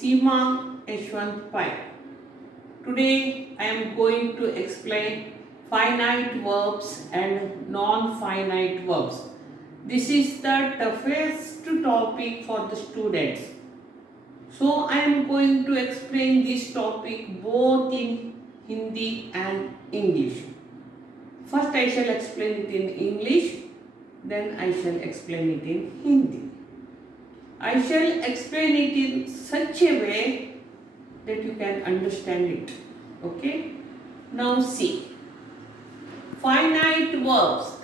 Seema Yashwant Pai. Today I am going to explain finite verbs and non-finite verbs. This is the toughest topic for the students. So I am going to explain this topic both in Hindi and English. First I shall explain it in English, then I shall explain it in Hindi. I shall explain it in such a way that you can understand it. Okay? Now see. Finite verbs.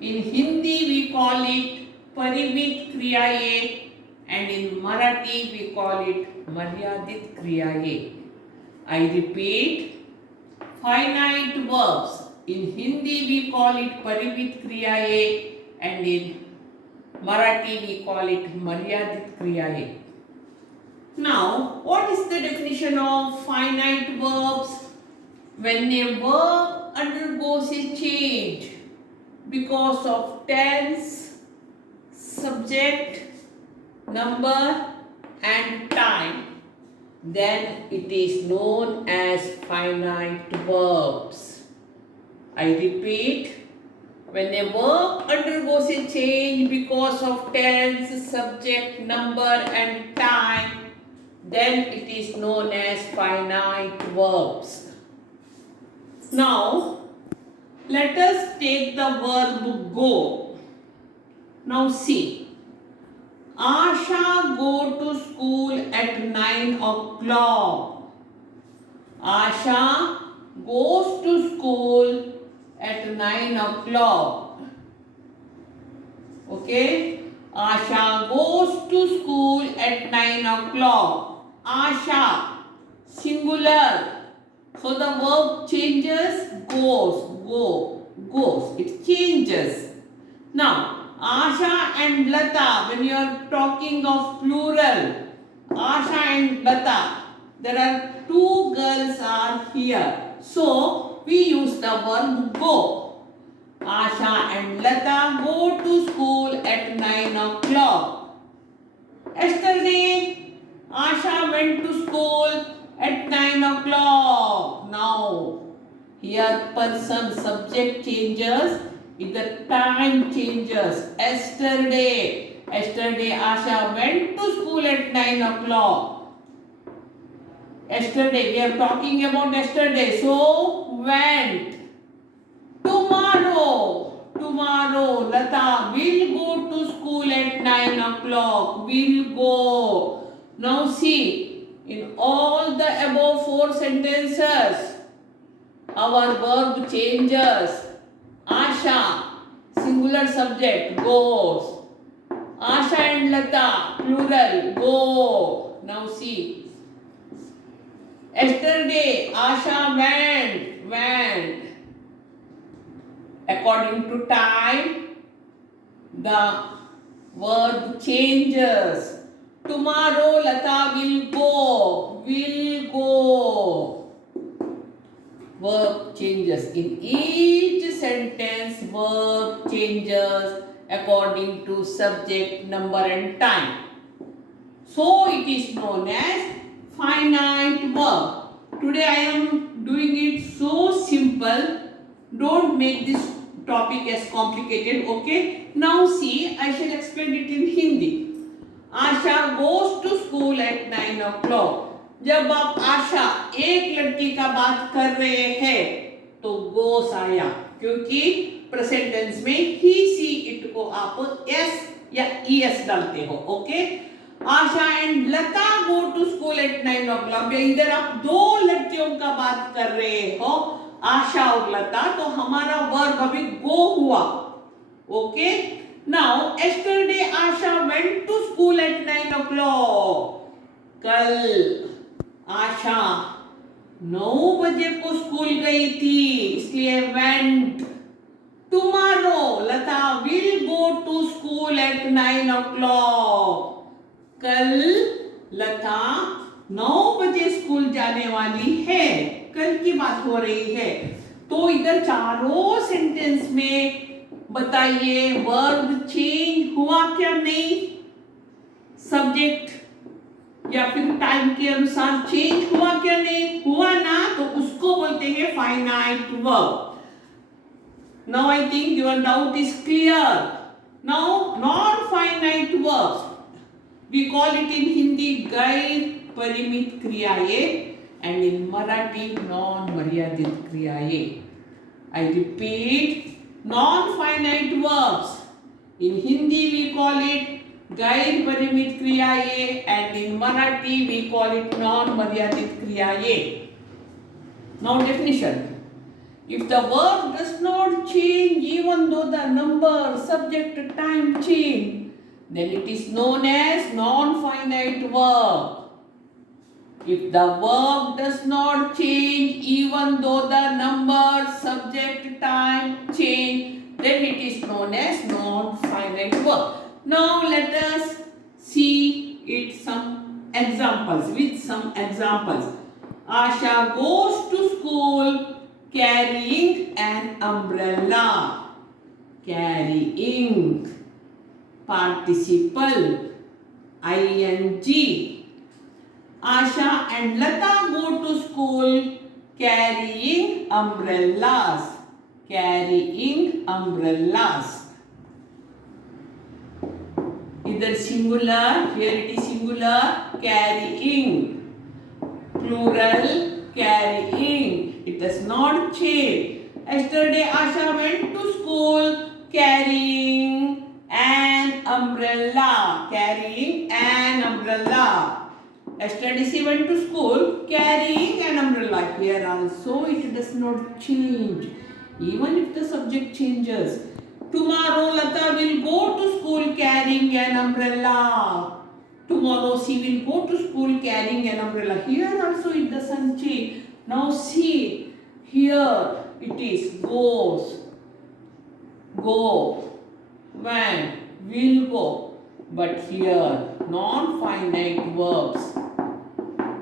In Hindi we call it Parivit Kriyaye and in Marathi we call it Maryadit Kriyaye. I repeat. Finite verbs. In Hindi we call it Parivit Kriyaye and in Marathi we call it Maryadit Kriyaye. Now, what is the definition of finite verbs? When a verb undergoes a change because of tense, subject, number and time, then it is known as finite verbs. I repeat. When a verb undergoes a change because of tense, subject, number and time, then it is known as finite verbs. Now, let us take the verb go. Now see. Asha go to school at 9 o'clock. Asha goes to school at 9 o'clock. Okay? Asha goes to school at 9 o'clock. Asha, singular. So the verb changes, goes. It changes. Now, Asha and Lata, when you are talking of plural, Asha and Lata, there are two girls are here. So, we use the verb go. Asha and Lata go to school at 9 o'clock. Yesterday, Asha went to school at 9 o'clock. Now, here person subject changes, the time changes. Yesterday Asha went to school at 9 o'clock. Yesterday, we are talking about yesterday. So, went. Tomorrow, Lata will go to school at 9 o'clock. Will go. Now see, in all the above four sentences, our verb changes. Asha, singular subject, goes. Asha and Lata, plural, go. Now see. Yesterday, Asha went. According to time, the verb changes. Tomorrow, Lata will go. Verb changes. In each sentence, verb changes according to subject, number and time. So, it is known as finite verb. Today I am doing it so simple. Don't make this topic as complicated. Okay. Now see, I shall explain it in Hindi. Asha goes to school at 9 o'clock. जब आप आशा एक लड़की का बात कर रहे हैं तो गोस आया, क्योंकि प्रेजेंट टेंस में ही सी इट को आप एस या ईएस डालते हो. Okay. Asha and Lata go to school at 9 o'clock. इधर आप दो लड़कियों का बात कर रहे हो, आशा और लता, तो हमारा वर्ब अभी गो हुआ. Okay. Now yesterday Asha went to school at 9 o'clock. कल आशा 9 बजे को स्कूल गई थी, इसलिए went. Tomorrow Lata will go to school at 9 o'clock. कल लता 9 बजे स्कूल जाने वाली है. कल की बात हो रही है. तो इधर चारों सेंटेंस में बताइए वर्ब चेंज हुआ क्या? नहीं. सब्जेक्ट या फिर टाइम के अनुसार चेंज हुआ क्या, नहीं हुआ ना, तो उसको बोलते हैं finite verb. Now I think your doubt is clear. Now non-finite verbs, we call it in Hindi गैर परिमित क्रियाएं and in Marathi non-मर्यादित क्रियाएं. I repeat, non-finite verbs. In Hindi we call it गैर परिमित क्रियाएं and in Marathi we call it non-मर्यादित क्रियाएं. Now definition. If the verb does not change even though the number, subject, time change, then it is known as non-finite verb. If the verb does not change even though the number, subject, time change, then it is known as non-finite verb. Now let us see it some examples, with some examples. Asha goes to school carrying an umbrella. Carrying, participle, ing. Asha and Lata go to school carrying umbrellas. Carrying umbrellas. Either singular, here it is singular, carrying. Plural, carrying. It does not change. Yesterday Asha went to school carrying an umbrella. Carrying an umbrella. Yesterday she went to school carrying an umbrella. Here also it does not change. Even if the subject changes. Tomorrow Lata will go to school carrying an umbrella. Tomorrow she will go to school carrying an umbrella. Here also it doesn't change. Now see, here it is goes, go, when, will go. But here non-finite verbs,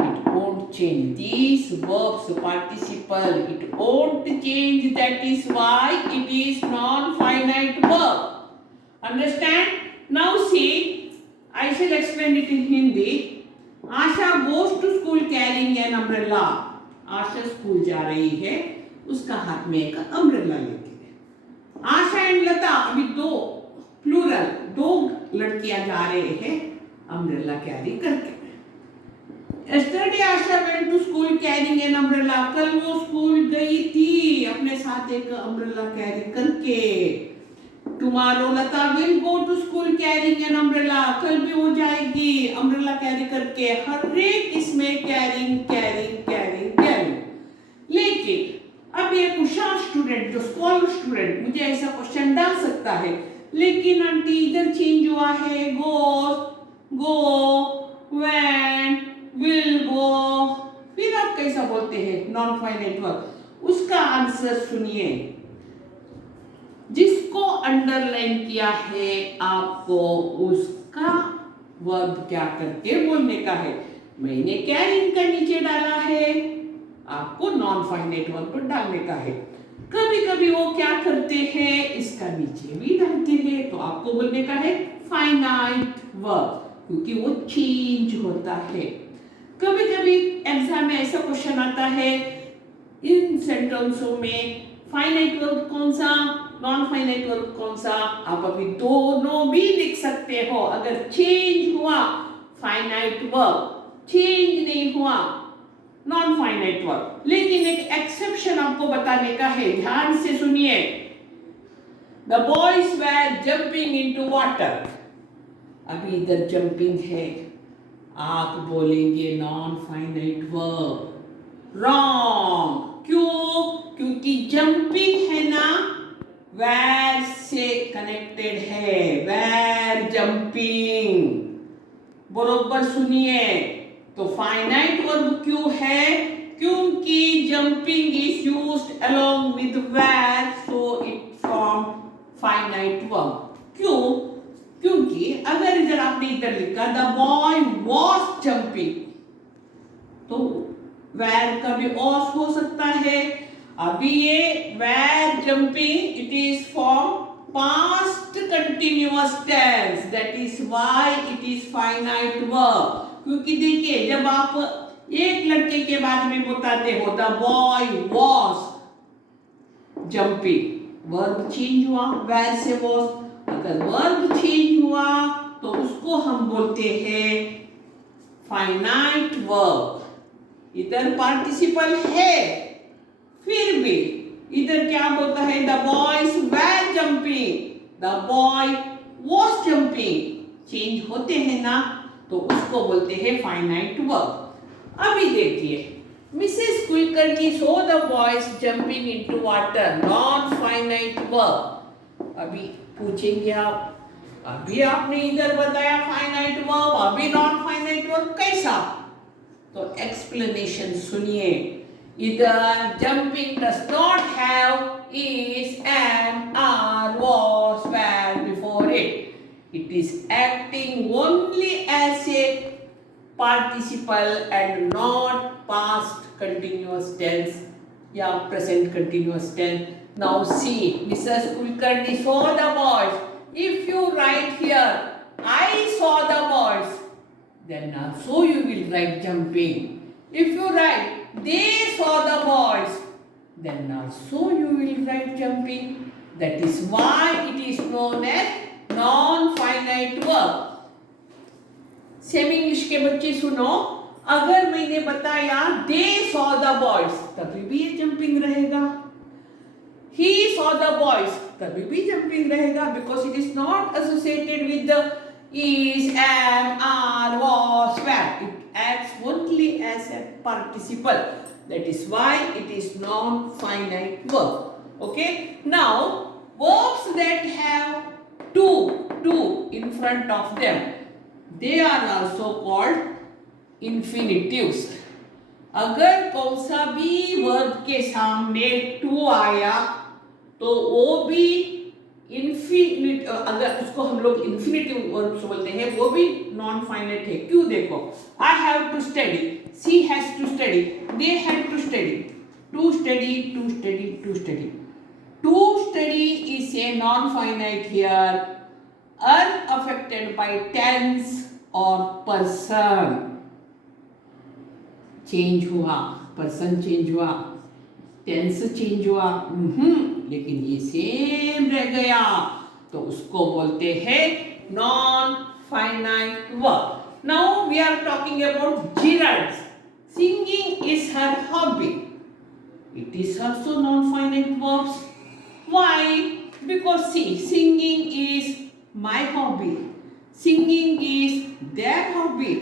it won't change. These verbs, participle, it won't change. That is why it is non-finite verb. Understand? Now see, I shall explain it in Hindi. Asha goes to school carrying an umbrella. Asha school जा रही है, उसका हाथ में एक umbrella लेके. आशा and लता, अभी दो प्लूरल, दो लड़कियां जा रहे हैं अम्ब्रेला कैरी करके. Yesterday Asha went to school carrying an umbrella. कल वो स्कूल गई थी अपने साथ एक अम्ब्रेला कैरी करके. Tomorrow Lata will go to school carrying an umbrella. कल भी वो जाएगी अम्ब्रेला कैरी करके. हर एक इसमें कैरिंग कैरिंग कैरिंग कैरिंग. लेकिन अब एक होशियार स्टूडेंट, जो स्कॉलर स्टूडेंट, मुझे ऐसा क्वेश्चन डाल सकता है, लेकिन आंटी इधर चेंज हुआ है, गोस, गो, वेंट, विल गो, फिर आप कैसा बोलते हैं नॉन फाइनाइट वर्ब. उसका आंसर सुनिए. जिसको अंडरलाइन किया है आपको उसका वर्ब क्या करके बोलने का है. मैंने कैरिंग का नीचे डाला है, आपको नॉन फाइनाइट वर्ब पर डालने का है. कभी कभी वो क्या करते हैं, इसका नीचे भी डालते हैं, तो आपको बोलने का है फाइनाइट वर्ब, क्योंकि वो चेंज होता है. कभी कभी एग्जाम में ऐसा क्वेश्चन आता है, इन सेंटेंसों में फाइनाइट वर्ब कौन सा, नॉन फाइनाइट वर्ब कौन सा. आप अभी दोनों भी लिख सकते हो. अगर चेंज हुआ फाइनाइट वर्ब, चेंज नहीं हुआ नॉन फाइनाइट वर्ब. लेकिन एक एक्सेप्शन आपको बताने का है, ध्यान से सुनिए. The boys were jumping into water. अभी इधर जंपिंग है, आप बोलेंगे नॉन फाइनाइट वर्ब. रॉन्ग. क्यों? क्योंकि जंपिंग है ना, वेर से कनेक्टेड है. Were jumping. बरोबर सुनिए. तो फाइनाइट वर्ब क्यों है? क्योंकि jumping is used along with were, so it form finite verb. क्यों? क्योंकि अगर इधर आपने इधर लिखा द बॉय वॉज जंपिंग, तो वेर का भी ऑस हो सकता है. अभी ये were jumping, it is form past continuous tense, that is why it is finite verb. क्योंकि देखिए जब आप एक लड़के के बारे में बताते हो the boy was jumping, verb change हुआ, वेयर से वॉज। अगर वर्ब चेंज हुआ तो उसको हम बोलते हैं फाइनाइट वर्ब। इधर पार्टिसिपल है, फिर भी इधर क्या बोलता है the boys were jumping, the boy was jumping. Change होते हैं ना, तो उसको बोलते हैं फाइनाइट वर्ब। अभी देखिए Mrs Kulkarni so the boys jumping into water, non finite verb. अभी पूछेंगे आप, अभी आपने इधर बताया फाइनाइट वर्ब, अभी नॉन फाइनाइट वर्ब कैसा? तो एक्सप्लेनेशन सुनिए। इधर jumping does not have is, am, are, was, were before it. It is acting only as a participle and not past continuous tense या present continuous tense. Now see, Mrs. Kulkarni saw the boys. If you write here, I saw the boys, then also you will write jumping. If you write they saw the boys, then also you will write jumping. That is why it is known as non-finite verb. Semi English के बच्चे सुनो, अगर मैंने बताया they saw the boys, तभी भी ये jumping रहेगा। he saw the boys, तभी भी jumping रहेगा, because it is not associated with the is, am, are, was, were. It acts only as a participle. That is why it is non-finite verb. Okay. Now, verbs that have to in front of them, they are also called infinitives. अगर कौन सा भी verb के सामने to आया तो वो भी इन्फिनिट, अगर उसको हम लोग इन्फिनिटिव वर्ब्स बोलते हैं, वो भी नॉन फाइनाइट है। क्यों? देखो, I have to study, she has to study, they had to study, to study, to study, to study. To study is a non finite here, unaffected by tense और person. Change हुआ, person change हुआ, tense change हुआ, लेकिन ये same रह गया, तो उसको बोलते हैं non finite verb. Now we are talking about gerunds. Singing is her hobby. It is also non-finite verbs. Why? Because see, singing is my hobby, singing is their hobby.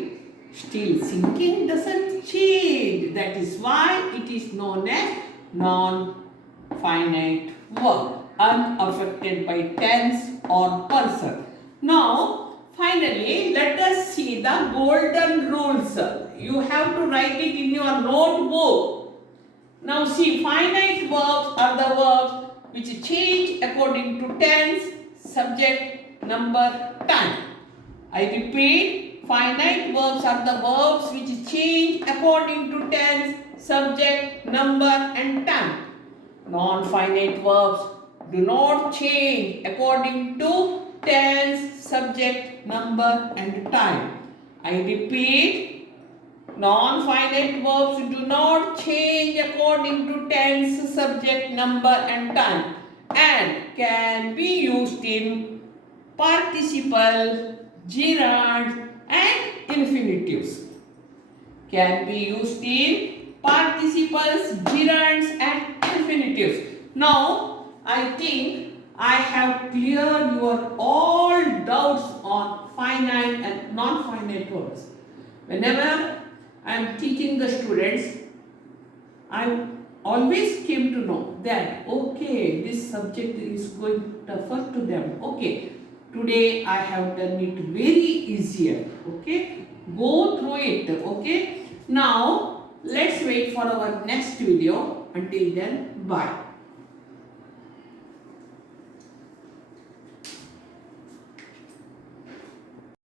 Still, singing doesn't change. That is why it is known as non-finite verb, unaffected by tense or person. Now, finally, let us see the golden rules. You have to write it in your notebook. Now, see, finite verbs are the verbs which change according to tense, subject, number, time. I repeat, finite verbs are the verbs which change according to tense, subject, number and time. Non-finite verbs do not change according to tense, subject, number and time. I repeat, non-finite verbs do not change according to tense, subject, number and time and can be used in participle, gerunds and infinitives. Can be used in participles, gerunds and infinitives. Now, I think I have cleared your all doubts on finite and non-finite verbs. Whenever I am teaching the students, I always came to know that, okay, this subject is going tougher to them. Okay, today I have done it very easier. Okay, go through it. Okay, now let's wait for our next video. Until then, bye.